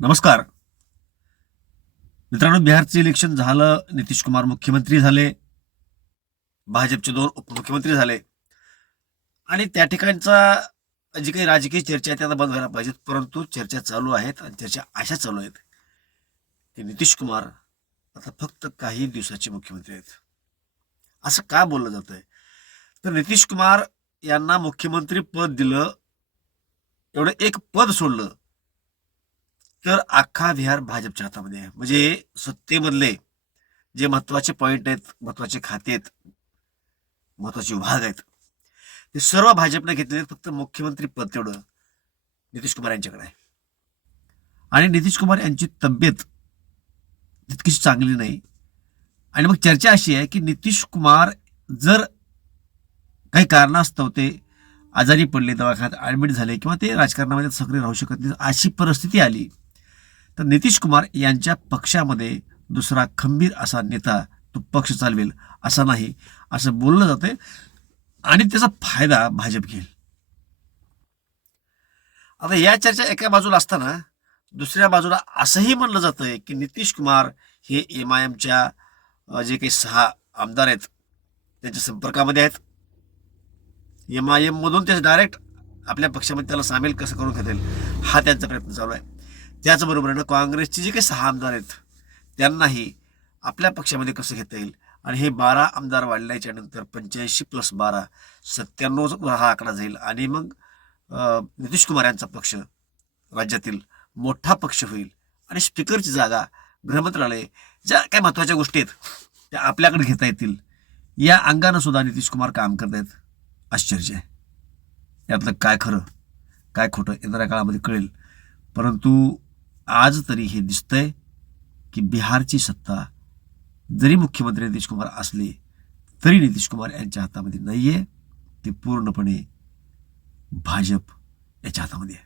नमस्कार मित्रांनो. बिहारचं इलेक्शन झालं, नितीश कुमार मुख्यमंत्री झाले, भाजपचे 2 उपमुख्यमंत्री झाले आणि त्या ठिकाणचा जी काही राजकीय चर्चा आहे त्या आता बंद व्हायला पाहिजेत. परंतु चर्चा चालू आहेत आणि चर्चा अशा चालू आहेत की नितीश कुमार आता फक्त काही दिवसाचे मुख्यमंत्री आहेत. असं का बोललं जातंय? तर नितीश कुमार यांना मुख्यमंत्री पद दिलं, एवढं एक पद सोडलं तर अख्खा बिहार भाजपच्या हातामध्ये आहे. म्हणजे सत्तेमधले जे महत्वाचे पॉईंट आहेत, महत्वाचे खाते आहेत, महत्वाचे विभाग आहेत, ते सर्व भाजपने घेतलेले आहेत. फक्त मुख्यमंत्री पद तेवढं नितीश कुमार यांच्याकडे आहे. आणि नितीश कुमार यांची तब्येत तितकीशी चांगली नाही. आणि मग चर्चा अशी आहे की नितीश कुमार जर काही कारणास्तव ते आजारी पडले, दवाखान्यात ऍडमिट झाले किंवा ते राजकारणामध्ये सक्रिय राहू शकत नाही, अशी परिस्थिती आली तर नितीश कुमार यांच्या पक्षामध्ये दुसरा खंबीर असा नेता तो पक्ष चालवेल असं नाही, असं बोललं जातंय. आणि त्याचा फायदा भाजप घेईल. आता या चर्चा एका बाजूला असताना दुसऱ्या बाजूला असंही म्हणलं जातंय की नितीश कुमार हे MIMच्या जे काही 6 आमदार आहेत त्यांच्या संपर्कामध्ये आहेत. MIM मधून ते डायरेक्ट आपल्या पक्षामध्ये त्याला सामील कसं करून घेता येईल हा त्यांचा प्रयत्न चालू आहे. त्याचबरोबरीनं काँग्रेसचे जे काही 6 आमदार आहेत त्यांनाही आपल्या पक्षामध्ये कसं घेता येईल. आणि हे 12 आमदार वाढल्याच्या नंतर 85+12 97 हा आकडा जाईल. आणि मग नितीश कुमार यांचा पक्ष राज्यातील मोठा पक्ष होईल आणि स्पीकरची जागा, गृहमंत्रालय, ज्या काही महत्वाच्या गोष्टी आहेत त्या आपल्याकडे घेता येतील. या अंगानं सुद्धा नितीश कुमार काम करत आहेत. आश्चर्य आहे. यातलं काय खरं काय खोटं येणाऱ्या काळामध्ये कळेल. परंतु आज तरी हे दिसतंय की बिहारची सत्ता जरी मुख्यमंत्री नितीश कुमार असले तरी नितीश कुमार यांच्या हातामध्ये नाहीये, ते पूर्णपणे भाजप याच्या हातामध्ये आहे.